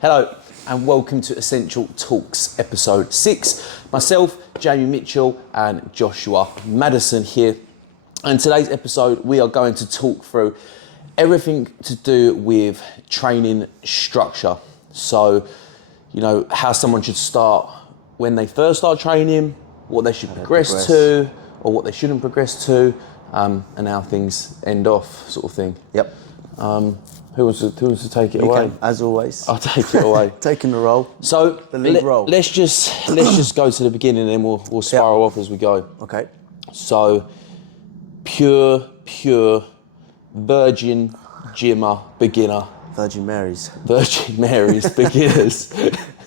Hello and welcome to Essential Talks episode 6. Myself, Jamie Mitchell and Joshua Madison here. And today's episode we are going to talk through everything to do with training structure. So, how someone should start when they first start training, what they should progress to or what they shouldn't progress to, and how things end off, sort of thing. Yep. Who wants to take it away? Can, as always. I'll take it away. Taking the role. So the lead role. Let's just go to the beginning, and then we'll spiral off as we go. Okay. So pure virgin gymmer beginner. Virgin Marys beginners.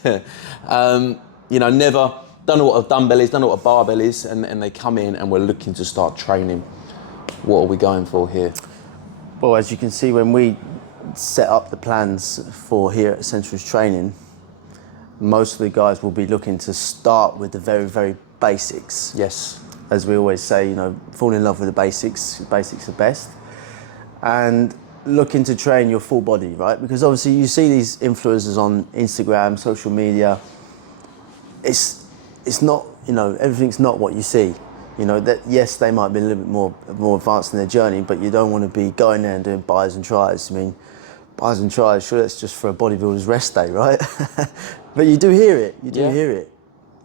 Never done what a dumbbell is, done what a barbell is, and they come in and we're looking to start training. What are we going for here? Well, as you can see, when we set up the plans for here at Essentials Training, most of the guys will be looking to start with the very, very basics. Yes. As we always say, fall in love with the basics. Basics are best. And looking to train your full body, right? Because obviously you see these influencers on Instagram, social media. It's not, everything's not what you see. That yes, they might be a little bit more advanced in their journey, but you don't want to be going there and doing buys and tries. Buys and tries, sure, that's just for a bodybuilder's rest day, right? But you do hear it. You do hear it,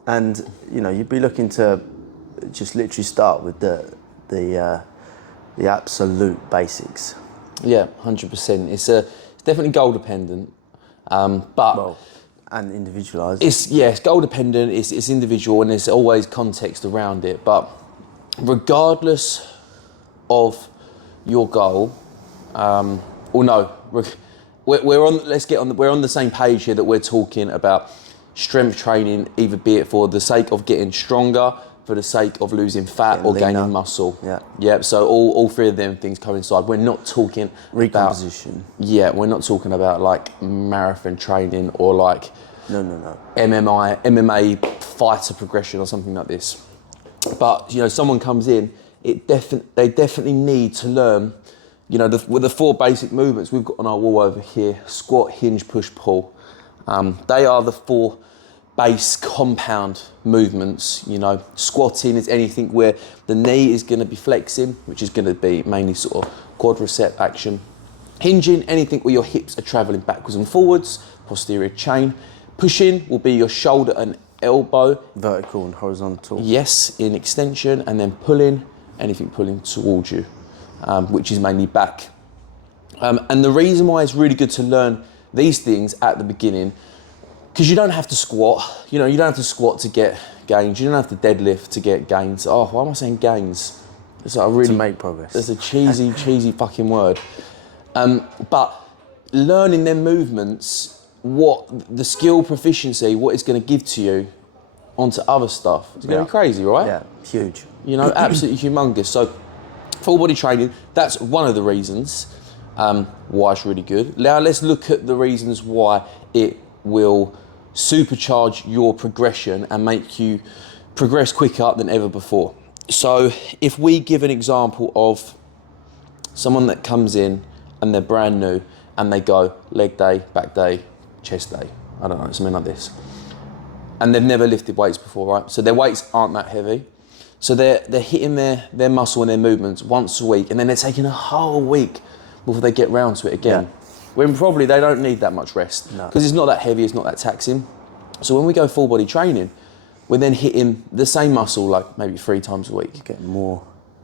and you'd be looking to just literally start with the absolute basics. Yeah, 100%. It's definitely goal dependent, and individualised. It's goal dependent. It's individual, and there's always context around it. But regardless of your goal, we're on the same page here that we're talking about strength training, either be it for the sake of getting stronger, for the sake of losing fat or gaining muscle. Yeah. So all three of them things coincide. We're not talking recomposition. We're not talking about like marathon training or like no MMA fighter progression or something like this. But someone comes in, they definitely need to learn. With the 4 basic movements we've got on our wall over here: squat, hinge, push, pull. They are the 4 base compound movements. Squatting is anything where the knee is going to be flexing, which is going to be mainly sort of quadricep action. Hinging, anything where your hips are traveling backwards and forwards, posterior chain. Pushing will be your shoulder and elbow. Vertical and horizontal. Yes, in extension. And then pulling, anything pulling towards you, which is mainly back. And the reason why it's really good to learn these things at the beginning, because you don't have to squat. You don't have to squat to get gains. You don't have to deadlift to get gains. Oh, why am I saying gains? It's like to make progress. It's a cheesy fucking word. But learning them movements, what the skill proficiency, what it's going to give to you onto other stuff, it's going to be crazy, right? Yeah, huge. Absolutely humongous. So full body training, that's one of the reasons why it's really good. Now let's look at the reasons why it will supercharge your progression and make you progress quicker than ever before. So if we give an example of someone that comes in and they're brand new and they go leg day, back day, chest day, I don't know, something like this, and they've never lifted weights before, right? So their weights aren't that heavy. So they're hitting their muscle and their movements once a week, and then they're taking a whole week before they get round to it again. Yeah. When probably they don't need that much rest, because it's not that heavy, it's not that taxing. So when we go full body training, we're then hitting the same muscle like maybe 3 times a week.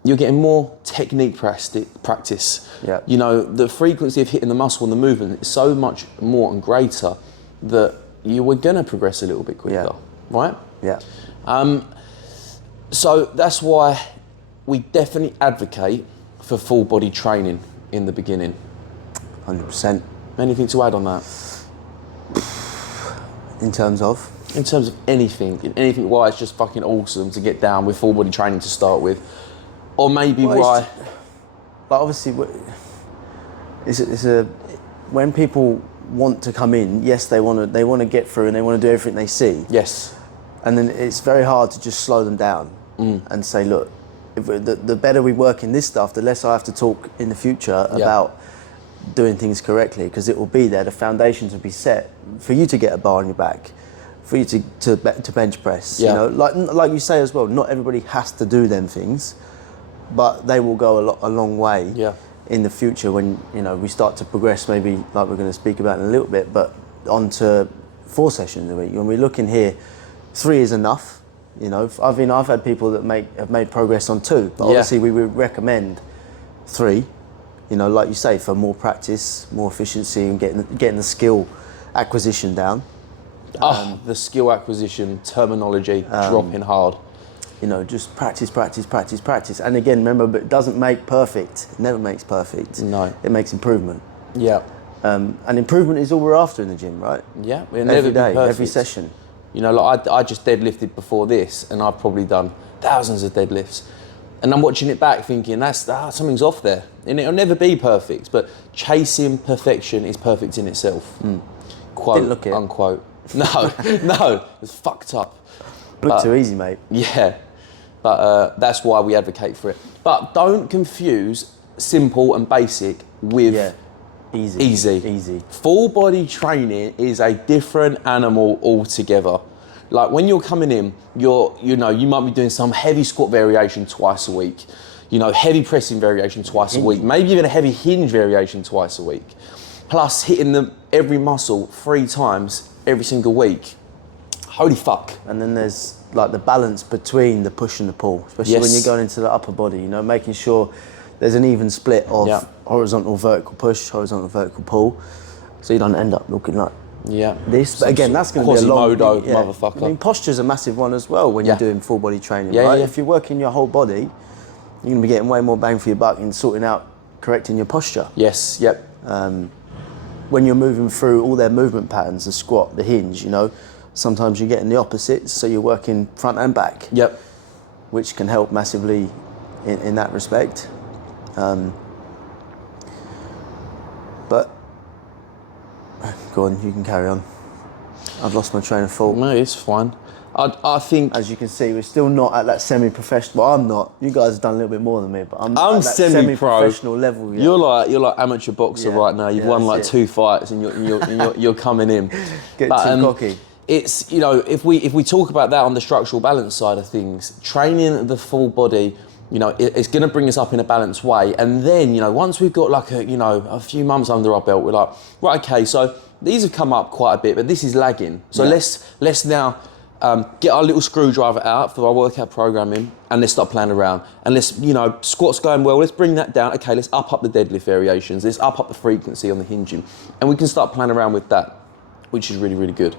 You're getting more technique practice. Yeah. The frequency of hitting the muscle and the movement is so much more and greater that you were gonna progress a little bit quicker, right? Yeah. So that's why we definitely advocate for full body training in the beginning. 100%. Anything to add on that? In terms of? In terms of anything why it's just fucking awesome to get down with full body training to start with. Or maybe why... But obviously, when people want to come in, yes, they want to get through and they want to do everything they see. Yes. And then it's very hard to just slow them down and say, look, the better we work in this stuff, the less I have to talk in the future about doing things correctly, because it will be there. The foundations will be set for you to get a bar on your back, for you to bench press. Yeah. You know, like you say as well, not everybody has to do them things, but they will go a long way in the future when, you know, we start to progress, maybe like we're going to speak about in a little bit, but onto 4 sessions a week. When we're looking here, 3 is enough. You know, I've had people that have made progress on 2, but obviously we would recommend 3. You know, like you say, for more practice, more efficiency, and getting the skill acquisition down. The skill acquisition terminology dropping hard. You know, just practice. And again, remember, but it doesn't make perfect. It never makes perfect. No. It makes improvement. Yeah. And improvement is all we're after in the gym, right? Yeah. It'll never Every day, be perfect. every session. You know, like I just deadlifted before this, and I've probably done thousands of deadlifts. And I'm watching it back thinking, something's off there. And it'll never be perfect, but chasing perfection is perfect in itself. Quote, Didn't look it. unquote. No, it's fucked up. Look too easy, mate. Yeah, but that's why we advocate for it. But don't confuse simple and basic with easy. Full body training is a different animal altogether. Like when you're coming in, you might be doing some heavy squat variation twice a week, you know, heavy pressing variation twice a week, maybe even a heavy hinge variation twice a week, plus hitting every muscle 3 times every single week. Holy fuck. And then there's like the balance between the push and the pull, especially when you're going into the upper body, you know, making sure there's an even split of horizontal, vertical push, horizontal, vertical pull, so you don't end up looking like this. But again, that's going to be a long motherfucker. I mean, posture's a massive one as well when you're doing full body training, right? Yeah. If you're working your whole body, you're going to be getting way more bang for your buck in sorting out, correcting your posture. Yes, yep. When you're moving through all their movement patterns, the squat, the hinge, you know, sometimes you're getting the opposites, so you're working front and back. Yep. Which can help massively in that respect. But go on, you can carry on. I've lost my train of thought. No, it's fine. I think, as you can see, we're still not at that semi-professional. Well, I'm not. You guys have done a little bit more than me, but I'm at that semi-professional level. Yeah. You're like amateur boxer right now. You've won like 2 fights, and you're coming in. Get too cocky. It's, you know, if we talk about that on the structural balance side of things, training the full body, you know, it's going to bring us up in a balanced way. And then, you know, once we've got like a few months under our belt, we're like, right, okay, so these have come up quite a bit, but this is lagging. So let's now get our little screwdriver out for our workout programming, and let's start playing around. And let's, you know, squat's going well, let's bring that down. Okay, let's up the deadlift variations. Let's up the frequency on the hinging. And we can start playing around with that, which is really, really good.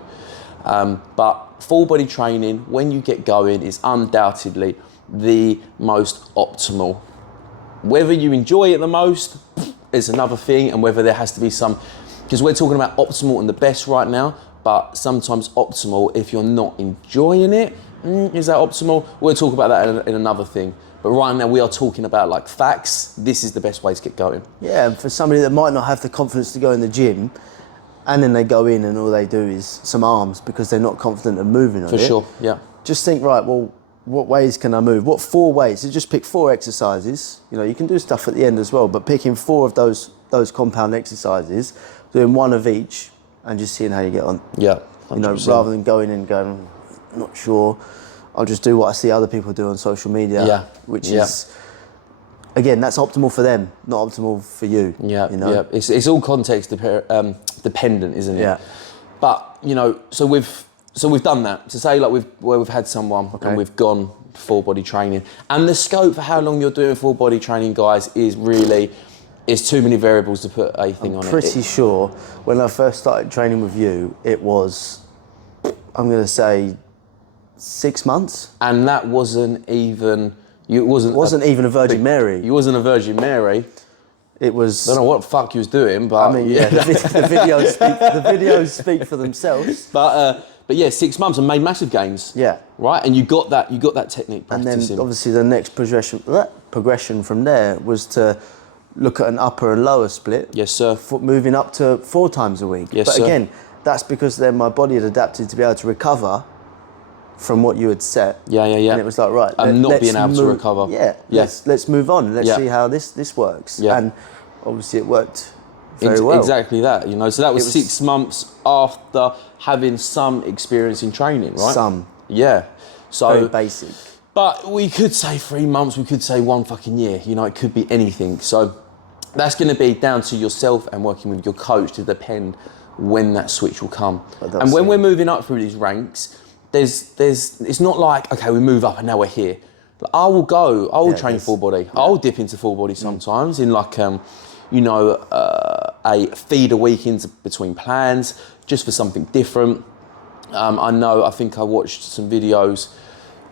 But full body training, when you get going, is undoubtedly the most optimal. Whether you enjoy it the most is another thing, and whether there has to be some, because we're talking about optimal and the best right now, but sometimes optimal, if you're not enjoying it, is that optimal? We'll talk about that in another thing. But right now we are talking about like facts. This is the best way to get going. Yeah, and for somebody that might not have the confidence to go in the gym, and then they go in and all they do is some arms because they're not confident of moving on it. For sure, yeah. Just think, right, well, what ways can I move? What 4 ways? So just pick 4 exercises. You know, you can do stuff at the end as well, but picking 4 of those compound exercises, doing 1 of each, and just seeing how you get on. Yeah, 100%. You know, rather than going in and going, not sure, I'll just do what I see other people do on social media, which is, again, that's optimal for them, not optimal for you. Yeah, you know? It's all context dependent, isn't it? Yeah. But, you know, so we've done that. To say like we've had someone and we've gone full body training, and the scope for how long you're doing full body training, guys, is too many variables to put a thing on it. I'm pretty sure when I first started training with you, it was, I'm going to say, 6 months. And that wasn't even even a Virgin Mary. You wasn't a Virgin Mary. It was. I don't know what the fuck you was doing, but I mean, the videos speak for themselves. But yeah, 6 months and made massive gains. Yeah. Right, and you got that technique practicing. And then obviously the next progression from there was to look at an upper and lower split. Yes, sir. Moving up to 4 times a week. Yes, but sir. Again, that's because then my body had adapted to be able to recover from what you had set. Yeah. And it was like, right, and not being able to recover. Yeah. Let's move on. Let's see how this works. Yeah. And obviously it worked very well. Exactly that, you know. So that was 6 months after having some experience in training, right? Some. Yeah. So Very basic. But we could say 3 months, we could say 1 fucking year, you know, it could be anything. So that's going to be down to yourself and working with your coach to depend when that switch will come. And when we're moving up through these ranks, it's not like, okay, we move up and now we're here. Like, I will train full body. Yeah. I'll dip into full body sometimes in like, a feed a week into between plans, just for something different. I think I watched some videos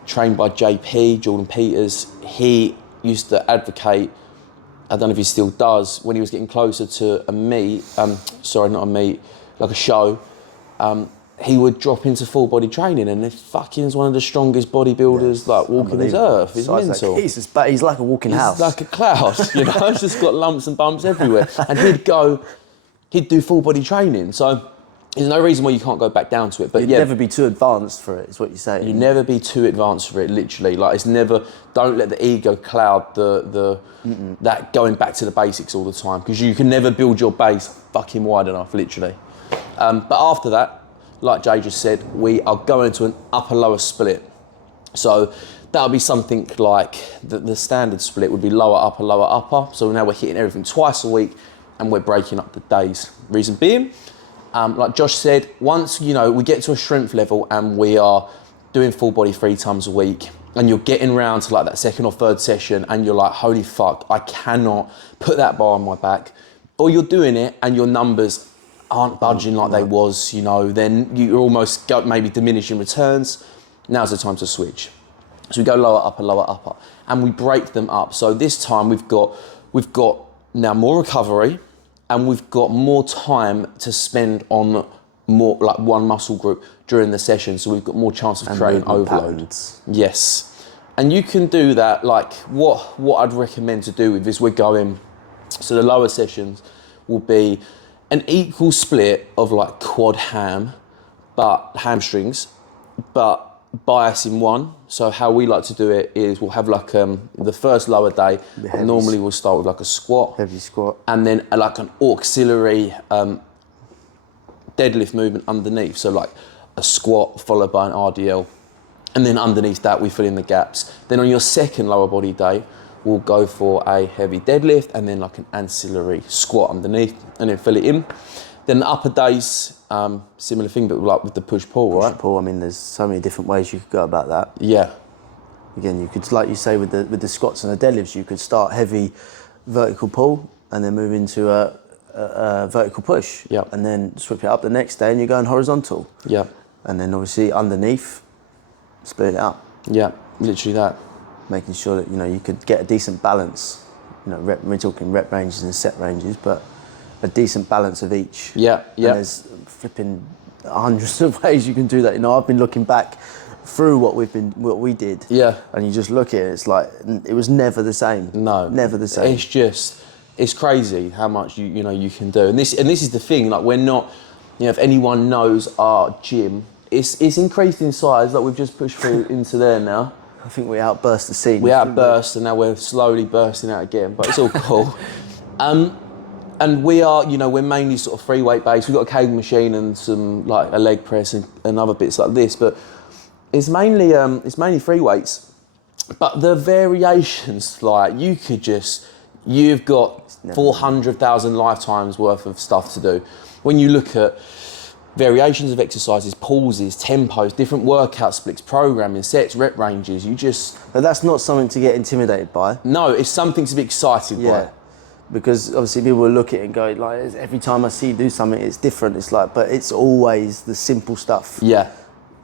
trained by JP, Jordan Peters. He used to advocate, I don't know if he still does, when he was getting closer to a meet, like a show, he would drop into full body training, and he fucking is one of the strongest bodybuilders like walking this earth. He's mental. He's like a walking house. He's like a cloud, you know. He's just got lumps and bumps everywhere. And he'd do full body training. So there's no reason why you can't go back down to it. But You'd never be too advanced for it, is what you're saying. You never be too advanced for it, literally. Like, it's never, don't let the ego cloud that going back to the basics all the time, because you can never build your base fucking wide enough, literally. But after that, like Jay just said, we are going to an upper-lower split. So that'll be something like the standard split would be lower, upper, lower, upper. So now we're hitting everything twice a week and we're breaking up the days. Reason being, like Josh said, once we get to a strength level and we are doing full body 3 times a week, and you're getting round to like that second or third session and you're like, holy fuck, I cannot put that bar on my back, or you're doing it and your numbers aren't budging like they was, then you're almost maybe diminishing returns. Now's the time to switch. So we go lower, upper, and we break them up. So this time we've got now more recovery, and we've got more time to spend on more like one muscle group during the session. So we've got more chance of creating overload. Patterns. Yes, and you can do that. Like what I'd recommend to do with is we're going. So the lower sessions will be an equal split of like quad hamstrings, but bias in one. So how we like to do it is we'll have like the first lower day, normally we'll start with like a squat. Heavy squat. And then like an auxiliary deadlift movement underneath. So like a squat followed by an RDL. And then underneath that we fill in the gaps. Then on your second lower body day, we'll go for a heavy deadlift and then like an ancillary squat underneath and then fill it in. Then the upper days, similar thing, but like with the push-pull, right? Push-pull, I mean, there's so many different ways you could go about that. Yeah. Again, you could, like you say, with the squats and the deadlifts, you could start heavy vertical pull and then move into a vertical push. Yeah. And then switch it up the next day and you're going horizontal. Yeah. And then obviously underneath, split it up. Yeah, literally that. Making sure that you could get a decent balance. We're talking rep ranges and set ranges, but a decent balance of each. Yeah, yeah. And there's flipping hundreds of ways you can do that. I've been looking back through what we did. Yeah. And you just look at it, it's like it was never the same. No, never the same. It's crazy how much you can do. And this is the thing. Like, we're not, if anyone knows our gym, it's increased in size. Like, we've just pushed through into there now. I think we outburst the scene. We outburst, and now we're slowly bursting out again, but it's all cool. And we are, we're mainly sort of free weight based. We've got a cable machine and some like a leg press and other bits like this, but it's mainly free weights. But the variations, like you've got 400,000 lifetimes worth of stuff to do. When you look at variations of exercises, pauses, tempos, different workout splits, programming, sets, rep ranges, But that's not something to get intimidated by. No, it's something to be excited by. Because obviously people will look at it and go, like, every time I see you do something, it's different. It's like, but it's always the simple stuff. Yeah.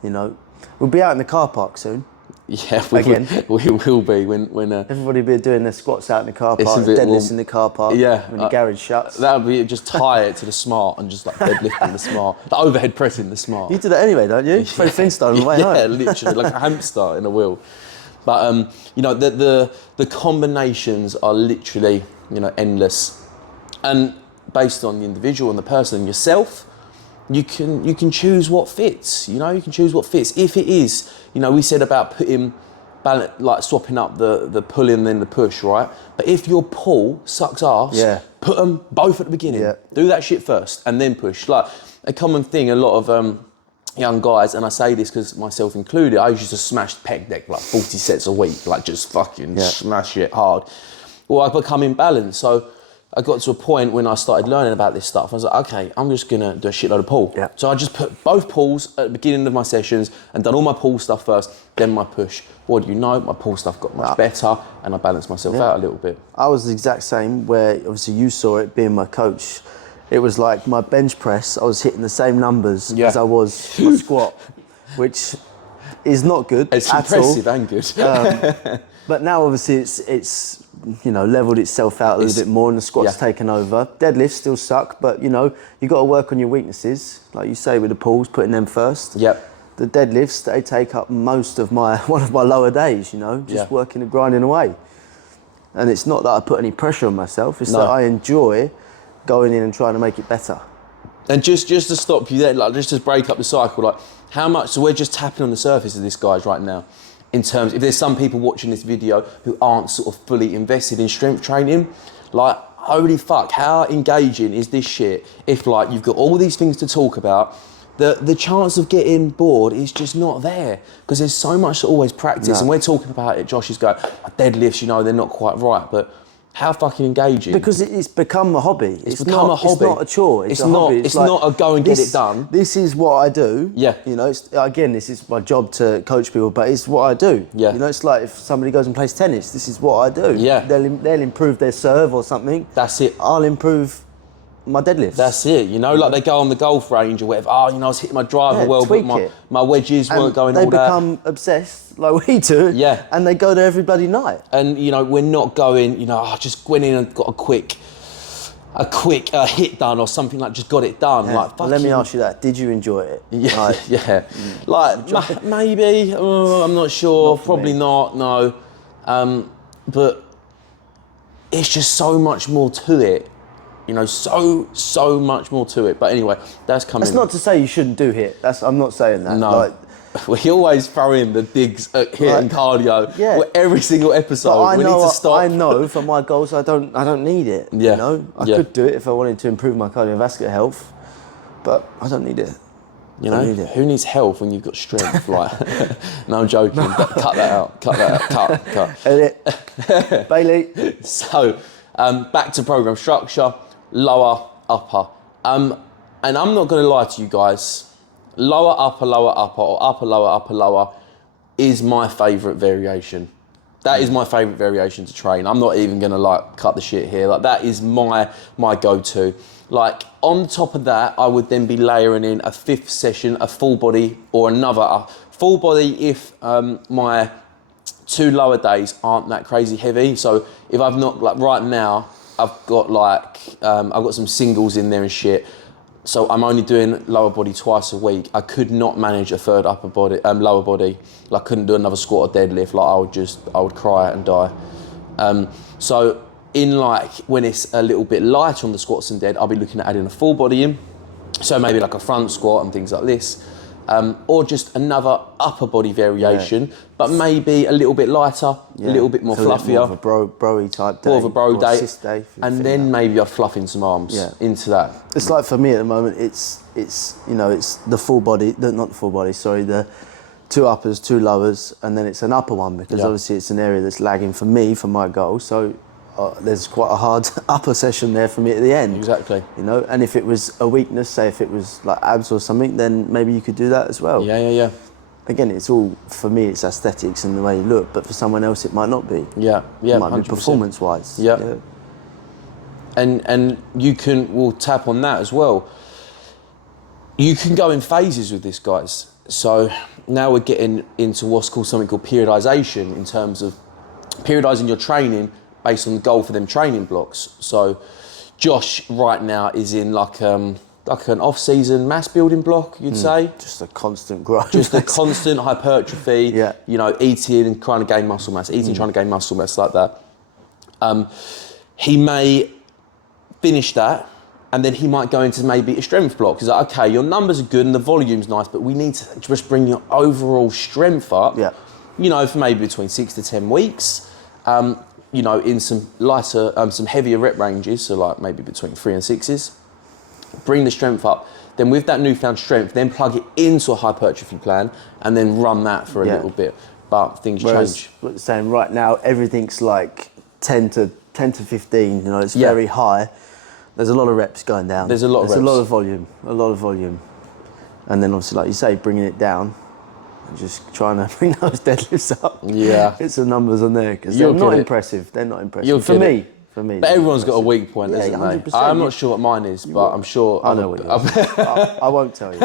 We'll be out in the car park soon. Yeah, we will be when everybody will be doing their squats out in the car park, deadlifts in the car park. Yeah, when the garage shuts. That would be just tie it to the smart and just like deadlifting the smart, the overhead pressing the smart. You do that anyway, don't you? Fred Flintstone on the way home. Yeah, literally like a hamster in a wheel. But the combinations are literally endless, and based on the individual and the person and yourself, you can choose what fits. You can choose what fits. If it is, we said about putting like swapping up the pull and then the push, right? But if your pull sucks ass, put them both at the beginning. Yeah. Do that shit first and then push. Like a common thing, a lot of young guys, and I say this because myself included, I used to smash the pec deck like 40 sets a week, like just fucking smash it hard. Well, I become imbalanced, so I got to a point when I started learning about this stuff. I was like, okay, I'm just gonna do a shitload of pull. Yeah. So I just put both pulls at the beginning of my sessions and done all my pull stuff first, then my push. What do you know? My pull stuff got much better and I balanced myself out a little bit. I was the exact same, where obviously you saw it being my coach. It was like my bench press, I was hitting the same numbers as I was my squat, which is not good It's at impressive all. and good. But now obviously it's leveled itself out a little bit more and the squat's taken over. Deadlifts still suck, but you got to work on your weaknesses, like you say with the pulls, putting them first. Yep. The deadlifts, they take up most of one of my lower days, just working and grinding away. And it's not that I put any pressure on myself, it's that I enjoy going in and trying to make it better. And just to stop you there, like just to break up the cycle, like how much, so we're just tapping on the surface of this, guys, right now. In terms, if there's some people watching this video who aren't sort of fully invested in strength training, like, holy fuck, how engaging is this shit if like you've got all these things to talk about, the chance of getting bored is just not there because there's so much to always practice. And we're talking about it, Josh is going, deadlifts, they're not quite right, but how fucking engaging. Because it's become a hobby. It's become a hobby. It's not a chore, it's a not, hobby. It's like, not a go and get it done. This is what I do. Yeah. This is my job to coach people, but it's what I do. Yeah. It's like if somebody goes and plays tennis, this is what I do. Yeah. They'll improve their serve or something. That's it. I'll improve my deadlifts. That's it, like they go on the golf range or whatever. I was hitting my driver well, but my wedges weren't going all that. They become obsessed like we do. Yeah. And they go there every bloody night. And we're not going, just went in and got a quick hit done or something, like just got it done. Yeah. Like, let me ask you that. Did you enjoy it? Yeah, Like maybe, I'm not sure. Probably not. No, but it's just so much more to it. So much more to it. But anyway, that's coming. That's not to say you shouldn't do HIIT. I'm not saying that. No. We always throw in the digs at HIIT and cardio with every single episode. But we need to stop. I know for my goals, I don't need it. Yeah. I could do it if I wanted to improve my cardiovascular health, but I don't need it. Who needs health when you've got strength? Like, no, I'm joking. Cut that out. Cut. Edit. Bailey. So, back to program structure. Lower, upper. And I'm not going to lie to you guys. Lower, upper, or upper, lower is my favourite variation. That is my favourite variation to train. I'm not even going to cut the shit here. Like, that is my go-to. Like, on top of that, I would then be layering in a fifth session, a full body, or another full body if my 2 lower days aren't that crazy heavy. So if I've not, right now, I've got I've got some singles in there and shit. So I'm only doing lower body twice a week. I could not manage a third lower body. I couldn't do another squat or deadlift. I would cry and die. So in when it's a little bit lighter on the squats and dead, I'll be looking at adding a full body in. So maybe like a front squat and things like this. Or just another upper body variation, but maybe a little bit lighter, a little bit more fluffier. More of a bro-y type day. More of a bro day. And then maybe I'd fluff in some arms into that. It's like for me at the moment, it's the full body, not the full body, sorry, the 2 uppers, 2 lowers, and then it's an upper one because obviously it's an area that's lagging for me, for my goal. So there's quite a hard upper session there for me at the end. Exactly. And if it was a weakness, say if it was like abs or something, then maybe you could do that as well. Yeah. Again, it's all, for me, it's aesthetics and the way you look, but for someone else it might not be. Yeah. It might 100%. be performance-wise. Yeah. And we'll tap on that as well. You can go in phases with this, guys. So now we're getting into what's called something called periodization, in terms of periodizing your training based on the goal for them training blocks. So Josh right now is in like an off-season mass building block, you'd say. Just a constant growth. Just a constant hypertrophy, Yeah. Eating and trying to gain muscle mass, trying to gain muscle mass like that. He may finish that and then he might go into maybe a strength block. He's like, okay, your numbers are good and the volume's nice, but we need to just bring your overall strength up. Yeah. you know, for maybe between 6 to 10 weeks, you know, in some lighter, some heavier rep ranges, so like maybe between 3 and 6s, bring the strength up. Then with that newfound strength, then plug it into a hypertrophy plan and then run that for a little bit. But things change. What you're saying right now, everything's like 10 to 15, you know, it's very high. There's a lot of reps going down. There's a lot of volume. And then obviously, like you say, bringing it down and just trying to bring those deadlifts up. Yeah. Get some numbers on there, because they're not impressive. They're not impressive. You'll for me. But everyone's got a weak point, isn't they? 100%. I'm not sure what mine is, but I'm sure... I know what yours is. I won't tell you.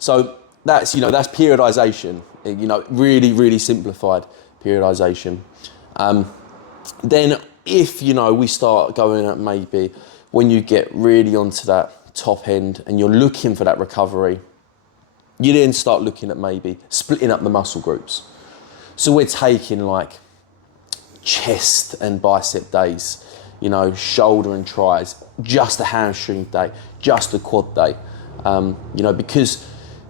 So that's, you know, that's periodization. You know, really, really simplified periodization. Then if, you know, we start going at maybe when you get really onto that top end and you're looking for that recovery, you then start looking at maybe splitting up the muscle groups. So we're taking like chest and bicep days, you know, shoulder and tries, just a hamstring day, just a quad day, you know, because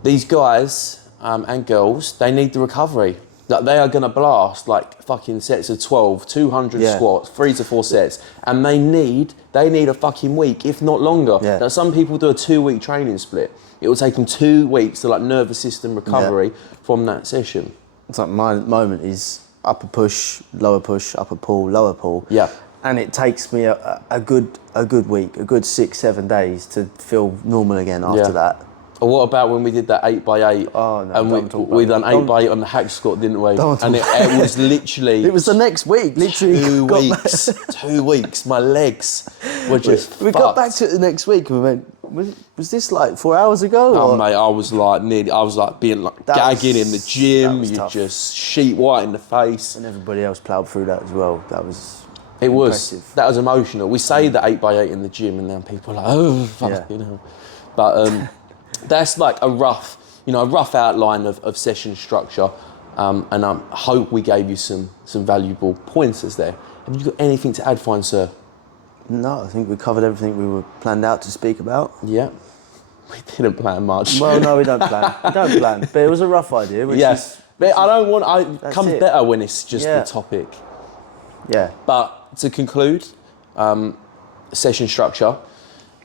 these guys and girls, they need the recovery. Like they are gonna blast like fucking sets of 12, 200 squats, 3 to 4 sets, and they need a fucking week, if not longer. Yeah. Now some people do a 2-week training split. It will take them 2 weeks to like nervous system recovery from that session. It's like my moment is upper push, upper pull, lower pull. Yeah. And it takes me a good week, a good 6-7 days to feel normal again after that. Or what about when we did that 8x8? Oh no! And we done 8x8 on the hack squat, didn't we? And it was literally. It was the next week, literally. 2 weeks. 2 weeks. My legs were just. We got back to it the next week and we went, was this like 4 hours ago? Oh mate, I was like being like gagging in the gym. You tough. just sheet white in the face. And everybody else ploughed through that as well. That was. It impressive. was. That was emotional. We say the 8x8 in the gym, and then people are like, oh fuck, you know. But that's like a rough outline of session structure, and I hope we gave you some valuable pointers there. Have you got anything to add, fine sir? No, I think we covered everything we were planned out to speak about. Yeah, we didn't plan much. Well, no, we don't plan. But it was a rough idea. Yes, but it comes better when it's just the topic. Yeah. But to conclude, session structure.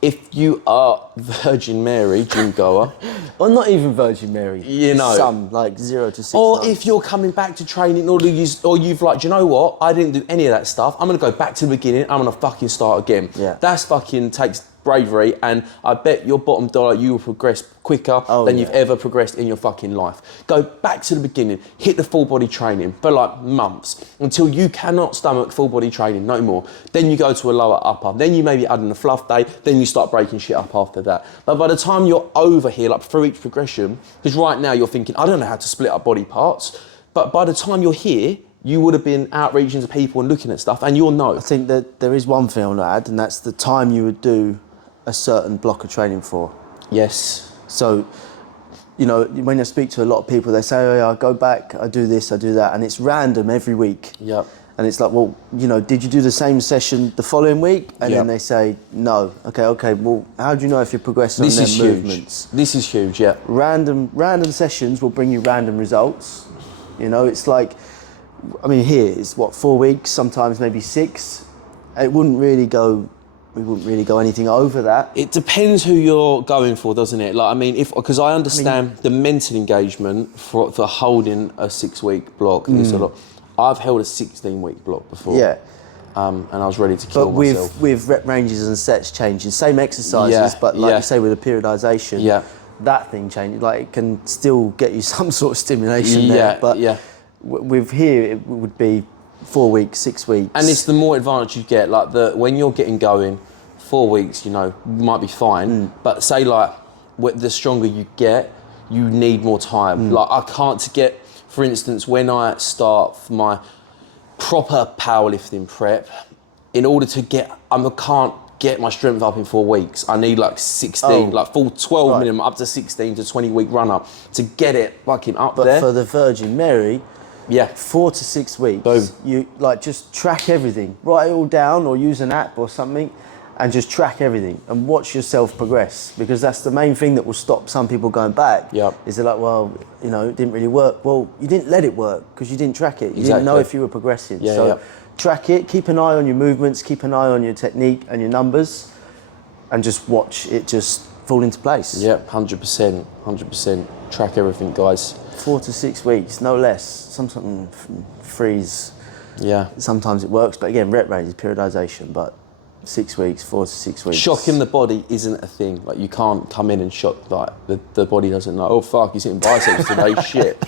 If you are Virgin Mary gym goer, or not even Virgin Mary, you know, some like 0 to 6 or months. if you're coming back to training, or you've like, do you know what? I didn't do any of that stuff. I'm gonna go back to the beginning. I'm gonna fucking start again. Yeah, that's fucking takes bravery, and I bet your bottom dollar you will progress quicker than you've ever progressed in your fucking life. Go back to the beginning, hit the full body training for like months until you cannot stomach full body training no more. Then you go to a lower upper, then you maybe add in a fluff day, then you start breaking shit up after that. But by the time you're over here, like through each progression, because right now you're thinking, I don't know how to split up body parts, but by the time you're here, you would have been outreaching to people and looking at stuff, and you'll know. I think that there is one thing I want to add, and that's the time you would do a certain block of training for. Yes. So, you know, when I speak to a lot of people, they say, oh yeah, I go back, I do this, I do that, and it's random every week. Yep. And it's like, well, you know, did you do the same session the following week? And then they say, no. Okay, well, how do you know if you're progressing on their movements? This is huge, yeah. Random sessions will bring you random results. You know, it's like, I mean, here it's what, 4 weeks, sometimes maybe 6. We wouldn't really go anything over that. It depends who you're going for, doesn't it? Like, I mean, because I understand the mental engagement for holding a 6-week block is a lot. I've held a 16-week block before. Yeah. And I was ready to kill myself. But with rep ranges and sets changing, same exercises, but like you say with the periodization, that thing changes. Like it can still get you some sort of stimulation there. But with here, it would be 4 weeks, 6 weeks. And it's the more advantage you get. Like when you're getting going, 4 weeks, you know, might be fine. But say like the stronger you get, you need more time. Like I can't get, for instance, when I start my proper powerlifting prep, in order to I can't get my strength up in 4 weeks. I need like 16, like full 12 minimum, up to 16 to 20 week run up to get it fucking up there. But for the Virgin Mary, 4 to 6 weeks, boom. You like just track everything, write it all down or use an app or something, and just track everything and watch yourself progress, because that's the main thing that will stop some people going back. Yep. Is they're like, well, you know, it didn't really work. Well, you didn't let it work because you didn't track it. You didn't know if you were progressing. Yeah, so yeah. track it, keep an eye on your movements, keep an eye on your technique and your numbers, and just watch it just fall into place. Yep, 100%, 100%. Track everything, guys. 4 to 6 weeks, no less. Sometimes freeze. Yeah. Sometimes it works, but again, rep range is periodization, but 6 weeks, 4 to 6 weeks. Shocking the body isn't a thing. Like, you can't come in and shock, like, the body doesn't know, oh fuck, he's hitting biceps today, shit.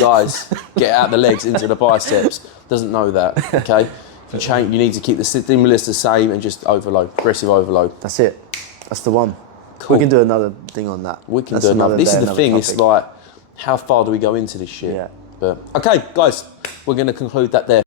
Guys, get out the legs into the biceps. Doesn't know that, okay? You need to keep the stimulus the same and just overload, progressive overload. That's it. That's the one. Cool. We can do another thing on that. We can do another. This is the thing, it's like, how far do we go into this shit? Yeah. But, okay, guys, we're going to conclude that there.